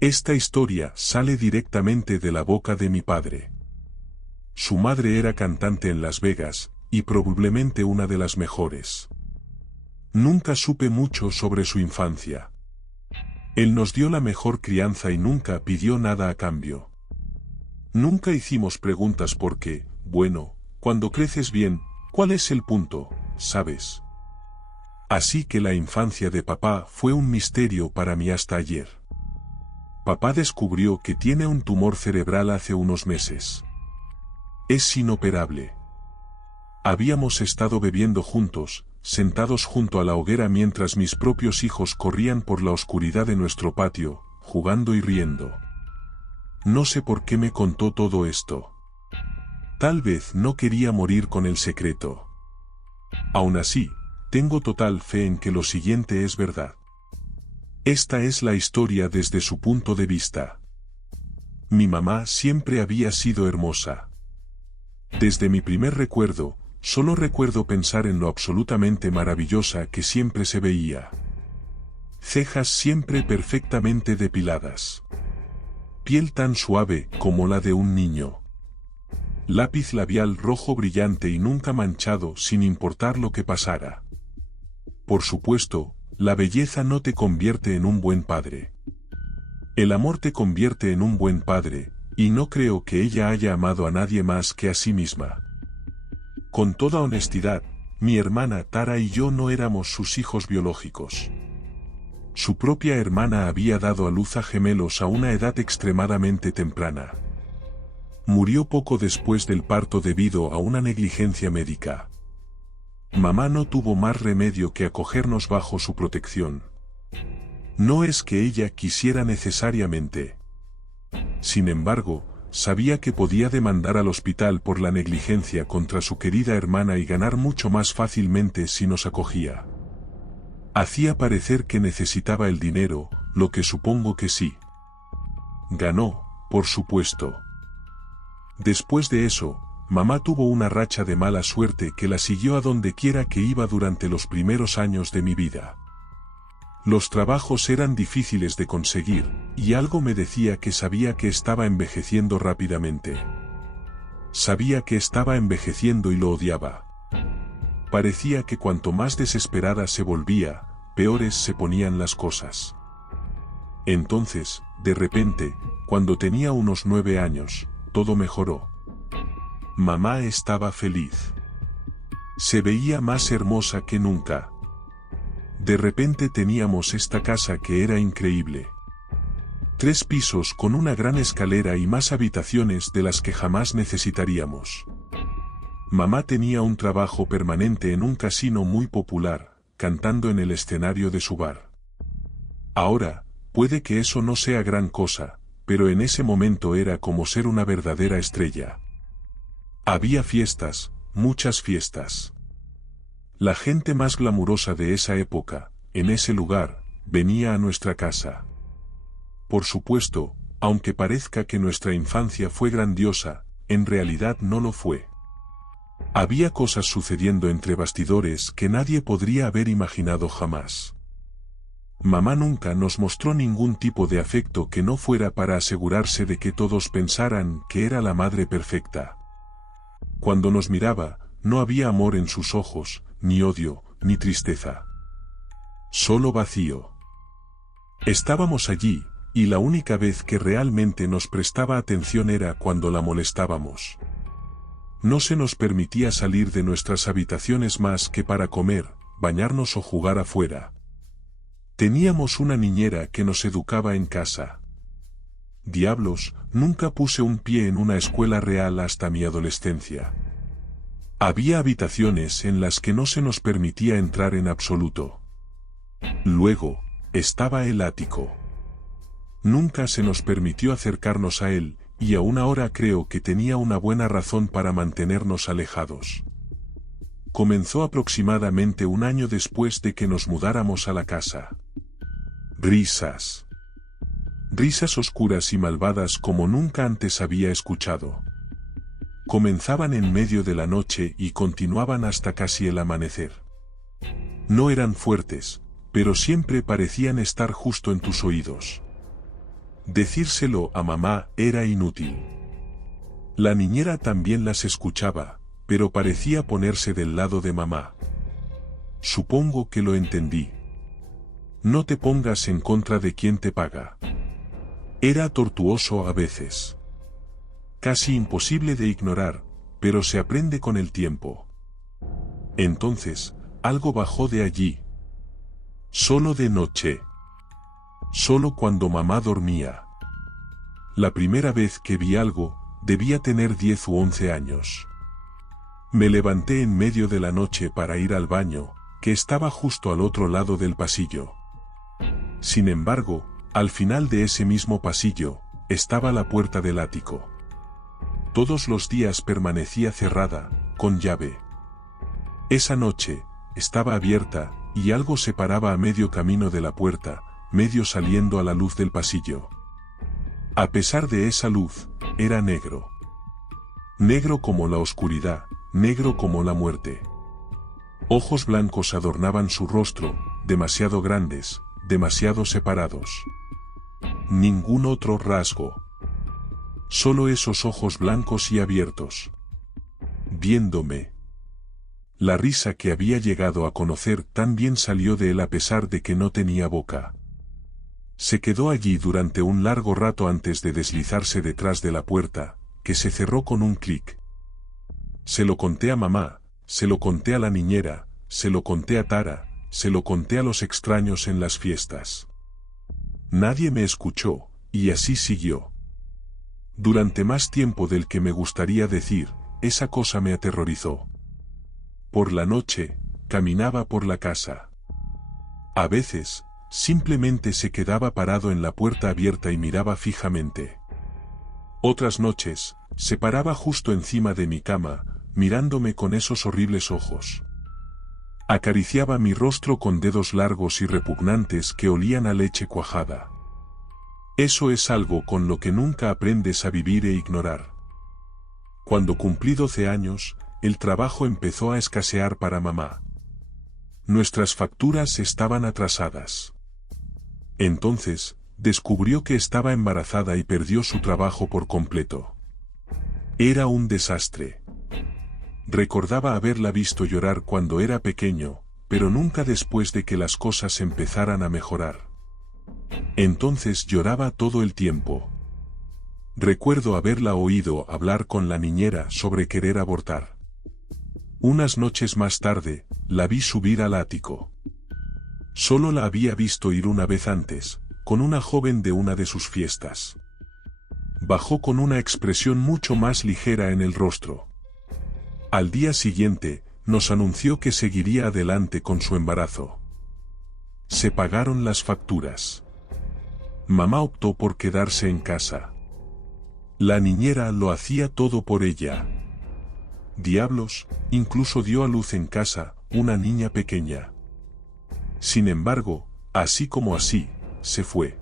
Esta historia sale directamente de la boca de mi padre. Su madre era cantante en Las Vegas, y probablemente una de las mejores. Nunca supe mucho sobre su infancia. Él nos dio la mejor crianza y nunca pidió nada a cambio. Nunca hicimos preguntas porque, bueno, cuando creces bien, ¿cuál es el punto, sabes? Así que la infancia de papá fue un misterio para mí hasta ayer. Papá descubrió que tiene un tumor cerebral hace unos meses. Es inoperable. Habíamos estado bebiendo juntos, sentados junto a la hoguera mientras mis propios hijos corrían por la oscuridad de nuestro patio, jugando y riendo. No sé por qué me contó todo esto. Tal vez no quería morir con el secreto. Aún así, tengo total fe en que lo siguiente es verdad. Esta es la historia desde su punto de vista. Mi mamá siempre había sido hermosa. Desde mi primer recuerdo, solo recuerdo pensar en lo absolutamente maravillosa que siempre se veía. Cejas siempre perfectamente depiladas. Piel tan suave como la de un niño. Lápiz labial rojo brillante y nunca manchado sin importar lo que pasara. Por supuesto, la belleza no te convierte en un buen padre. El amor te convierte en un buen padre, y no creo que ella haya amado a nadie más que a sí misma. Con toda honestidad, mi hermana Tara y yo no éramos sus hijos biológicos. Su propia hermana había dado a luz a gemelos a una edad extremadamente temprana. Murió poco después del parto debido a una negligencia médica. Mamá no tuvo más remedio que acogernos bajo su protección. No es que ella quisiera necesariamente. Sin embargo, sabía que podía demandar al hospital por la negligencia contra su querida hermana y ganar mucho más fácilmente si nos acogía. Hacía parecer que necesitaba el dinero, lo que supongo que sí. Ganó, por supuesto. Después de eso, mamá tuvo una racha de mala suerte que la siguió a donde quiera que iba durante los primeros años de mi vida. Los trabajos eran difíciles de conseguir, y algo me decía que sabía que estaba envejeciendo rápidamente. Sabía que estaba envejeciendo y lo odiaba. Parecía que cuanto más desesperada se volvía, peores se ponían las cosas. Entonces, de repente, cuando tenía unos 9 años, todo mejoró. Mamá estaba feliz. Se veía más hermosa que nunca. De repente teníamos esta casa que era increíble. 3 pisos con una gran escalera y más habitaciones de las que jamás necesitaríamos. Mamá tenía un trabajo permanente en un casino muy popular, cantando en el escenario de su bar. Ahora, puede que eso no sea gran cosa, pero en ese momento era como ser una verdadera estrella. Había fiestas, muchas fiestas. La gente más glamurosa de esa época, en ese lugar, venía a nuestra casa. Por supuesto, aunque parezca que nuestra infancia fue grandiosa, en realidad no lo fue. Había cosas sucediendo entre bastidores que nadie podría haber imaginado jamás. Mamá nunca nos mostró ningún tipo de afecto que no fuera para asegurarse de que todos pensaran que era la madre perfecta. Cuando nos miraba, no había amor en sus ojos, ni odio, ni tristeza. Solo vacío. Estábamos allí, y la única vez que realmente nos prestaba atención era cuando la molestábamos. No se nos permitía salir de nuestras habitaciones más que para comer, bañarnos o jugar afuera. Teníamos una niñera que nos educaba en casa. Diablos, nunca puse un pie en una escuela real hasta mi adolescencia. Había habitaciones en las que no se nos permitía entrar en absoluto. Luego, estaba el ático. Nunca se nos permitió acercarnos a él, y aún ahora creo que tenía una buena razón para mantenernos alejados. Comenzó aproximadamente un año después de que nos mudáramos a la casa. Risas. Risas oscuras y malvadas como nunca antes había escuchado. Comenzaban en medio de la noche y continuaban hasta casi el amanecer. No eran fuertes, pero siempre parecían estar justo en tus oídos. Decírselo a mamá era inútil. La niñera también las escuchaba, pero parecía ponerse del lado de mamá. Supongo que lo entendí. No te pongas en contra de quien te paga. Era tortuoso a veces. Casi imposible de ignorar, pero se aprende con el tiempo. Entonces, algo bajó de allí. Solo de noche. Solo cuando mamá dormía. La primera vez que vi algo, debía tener 10 u 11 años. Me levanté en medio de la noche para ir al baño, que estaba justo al otro lado del pasillo. Sin embargo, al final de ese mismo pasillo, estaba la puerta del ático. Todos los días permanecía cerrada, con llave. Esa noche, estaba abierta, y algo se paraba a medio camino de la puerta, medio saliendo a la luz del pasillo. A pesar de esa luz, era negro. Negro como la oscuridad, negro como la muerte. Ojos blancos adornaban su rostro, demasiado grandes, demasiado separados. Ningún otro rasgo. Solo esos ojos blancos y abiertos. Viéndome. La risa que había llegado a conocer también salió de él a pesar de que no tenía boca. Se quedó allí durante un largo rato antes de deslizarse detrás de la puerta, que se cerró con un clic. Se lo conté a mamá, se lo conté a la niñera, se lo conté a Tara, se lo conté a los extraños en las fiestas. Nadie me escuchó, y así siguió. Durante más tiempo del que me gustaría decir, esa cosa me aterrorizó. Por la noche, caminaba por la casa. A veces, simplemente se quedaba parado en la puerta abierta y miraba fijamente. Otras noches, se paraba justo encima de mi cama, mirándome con esos horribles ojos. Acariciaba mi rostro con dedos largos y repugnantes que olían a leche cuajada. Eso es algo con lo que nunca aprendes a vivir e ignorar. Cuando cumplí 12 años, el trabajo empezó a escasear para mamá. Nuestras facturas estaban atrasadas. Entonces, descubrió que estaba embarazada y perdió su trabajo por completo. Era un desastre. Recordaba haberla visto llorar cuando era pequeño, pero nunca después de que las cosas empezaran a mejorar. Entonces lloraba todo el tiempo. Recuerdo haberla oído hablar con la niñera sobre querer abortar. Unas noches más tarde, la vi subir al ático. Solo la había visto ir una vez antes, con una joven de una de sus fiestas. Bajó con una expresión mucho más ligera en el rostro. Al día siguiente, nos anunció que seguiría adelante con su embarazo. Se pagaron las facturas. Mamá optó por quedarse en casa. La niñera lo hacía todo por ella. Diablos, incluso dio a luz en casa, una niña pequeña. Sin embargo, así como así, se fue.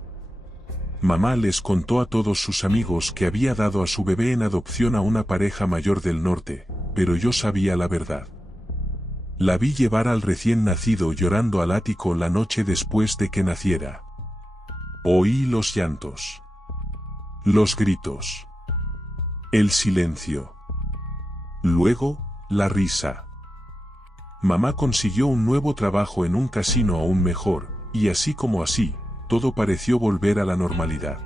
Mamá les contó a todos sus amigos que había dado a su bebé en adopción a una pareja mayor del norte, pero yo sabía la verdad. La vi llevar al recién nacido llorando al ático la noche después de que naciera. Oí los llantos. Los gritos. El silencio. Luego, la risa. Mamá consiguió un nuevo trabajo en un casino aún mejor, y así como así, todo pareció volver a la normalidad.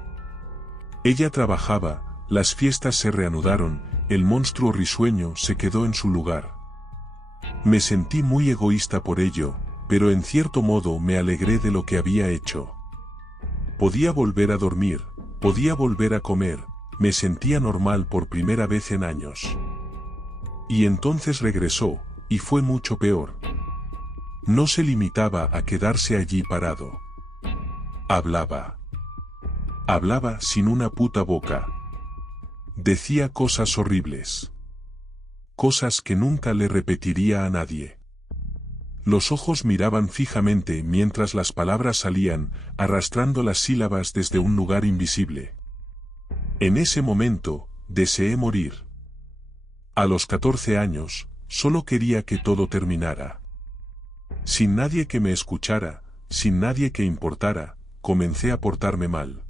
Ella trabajaba, las fiestas se reanudaron, el monstruo risueño se quedó en su lugar. Me sentí muy egoísta por ello, pero en cierto modo me alegré de lo que había hecho. Podía volver a dormir, podía volver a comer, me sentía normal por primera vez en años. Y entonces regresó, y fue mucho peor. No se limitaba a quedarse allí parado. Hablaba. Hablaba sin una puta boca. Decía cosas horribles. Cosas que nunca le repetiría a nadie. Los ojos miraban fijamente mientras las palabras salían, arrastrando las sílabas desde un lugar invisible. En ese momento, deseé morir. A los 14 años, solo quería que todo terminara. Sin nadie que me escuchara, sin nadie que importara, comencé a portarme mal.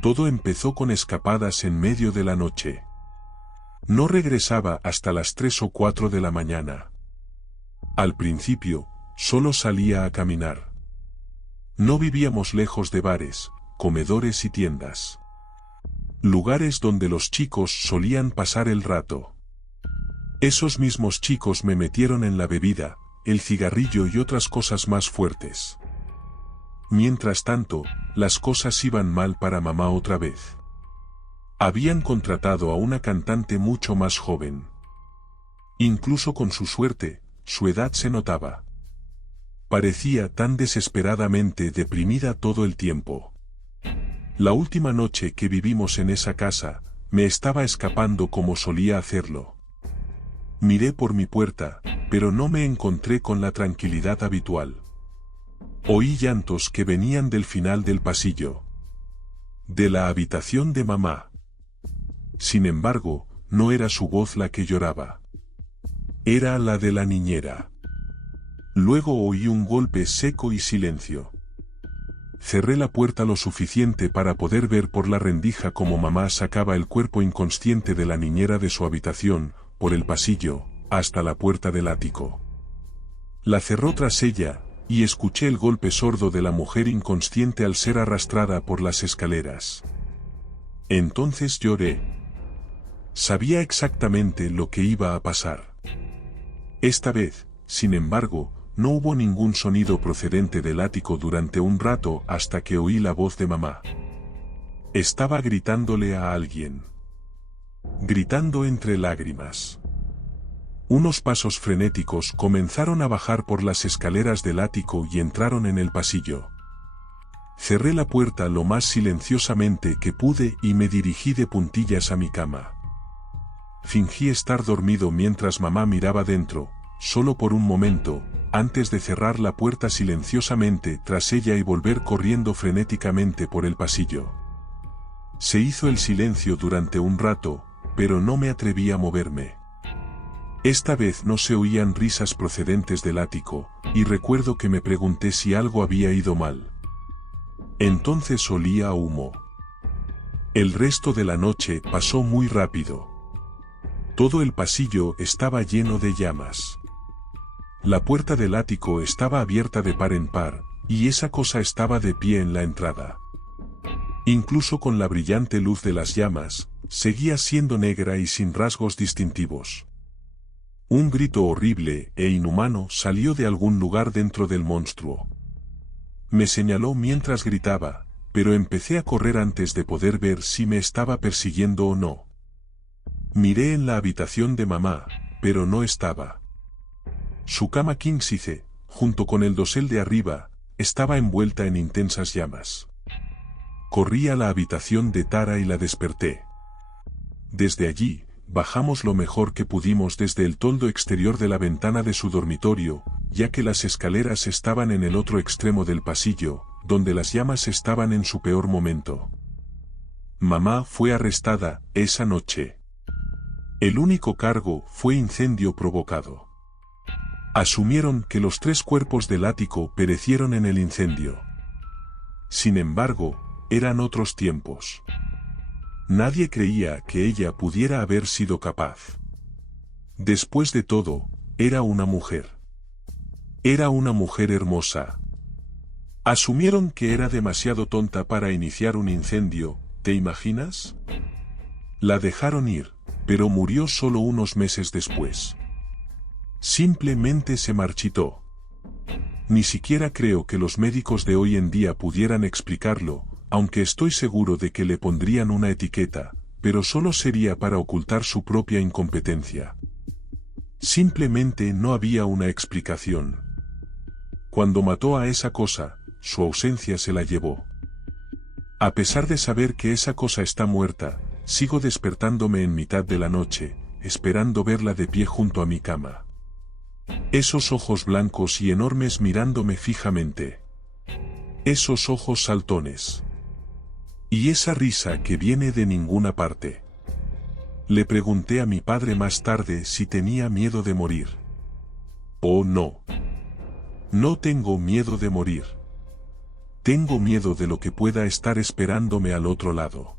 Todo empezó con escapadas en medio de la noche. No regresaba hasta las 3 o 4 de la mañana. Al principio, solo salía a caminar. No vivíamos lejos de bares, comedores y tiendas. Lugares donde los chicos solían pasar el rato. Esos mismos chicos me metieron en la bebida, el cigarrillo y otras cosas más fuertes. Mientras tanto, las cosas iban mal para mamá otra vez. Habían contratado a una cantante mucho más joven. Incluso con su suerte, su edad se notaba. Parecía tan desesperadamente deprimida todo el tiempo. La última noche que vivimos en esa casa, me estaba escapando como solía hacerlo. Miré por mi puerta, pero no me encontré con la tranquilidad habitual. Oí llantos que venían del final del pasillo. De la habitación de mamá. Sin embargo, no era su voz la que lloraba. Era la de la niñera. Luego oí un golpe seco y silencio. Cerré la puerta lo suficiente para poder ver por la rendija cómo mamá sacaba el cuerpo inconsciente de la niñera de su habitación, por el pasillo, hasta la puerta del ático. La cerró tras ella, y escuché el golpe sordo de la mujer inconsciente al ser arrastrada por las escaleras. Entonces lloré. Sabía exactamente lo que iba a pasar. Esta vez, sin embargo, no hubo ningún sonido procedente del ático durante un rato hasta que oí la voz de mamá. Estaba gritándole a alguien. Gritando entre lágrimas. Unos pasos frenéticos comenzaron a bajar por las escaleras del ático y entraron en el pasillo. Cerré la puerta lo más silenciosamente que pude y me dirigí de puntillas a mi cama. Fingí estar dormido mientras mamá miraba dentro, solo por un momento, antes de cerrar la puerta silenciosamente tras ella y volver corriendo frenéticamente por el pasillo. Se hizo el silencio durante un rato, pero no me atreví a moverme. Esta vez no se oían risas procedentes del ático, y recuerdo que me pregunté si algo había ido mal. Entonces olía a humo. El resto de la noche pasó muy rápido. Todo el pasillo estaba lleno de llamas. La puerta del ático estaba abierta de par en par, y esa cosa estaba de pie en la entrada. Incluso con la brillante luz de las llamas, seguía siendo negra y sin rasgos distintivos. Un grito horrible e inhumano salió de algún lugar dentro del monstruo. Me señaló mientras gritaba, pero empecé a correr antes de poder ver si me estaba persiguiendo o no. Miré en la habitación de mamá, pero no estaba. Su cama king size, junto con el dosel de arriba, estaba envuelta en intensas llamas. Corrí a la habitación de Tara y la desperté. Desde allí, bajamos lo mejor que pudimos desde el toldo exterior de la ventana de su dormitorio, ya que las escaleras estaban en el otro extremo del pasillo, donde las llamas estaban en su peor momento. Mamá fue arrestada esa noche. El único cargo fue incendio provocado. Asumieron que los 3 cuerpos del ático perecieron en el incendio. Sin embargo, eran otros tiempos. Nadie creía que ella pudiera haber sido capaz. Después de todo, era una mujer. Era una mujer hermosa. Asumieron que era demasiado tonta para iniciar un incendio, ¿te imaginas? La dejaron ir, pero murió solo unos meses después. Simplemente se marchitó. Ni siquiera creo que los médicos de hoy en día pudieran explicarlo, aunque estoy seguro de que le pondrían una etiqueta, pero solo sería para ocultar su propia incompetencia. Simplemente no había una explicación. Cuando mató a esa cosa, su ausencia se la llevó. A pesar de saber que esa cosa está muerta, sigo despertándome en mitad de la noche, esperando verla de pie junto a mi cama. Esos ojos blancos y enormes mirándome fijamente. Esos ojos saltones. Y esa risa que viene de ninguna parte. Le pregunté a mi padre más tarde si tenía miedo de morir. Oh no. No tengo miedo de morir. Tengo miedo de lo que pueda estar esperándome al otro lado.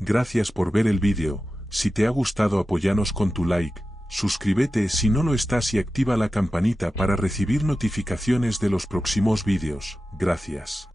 Gracias por ver el vídeo. Si te ha gustado, apóyanos con tu like, suscríbete si no lo estás y activa la campanita para recibir notificaciones de los próximos vídeos. Gracias.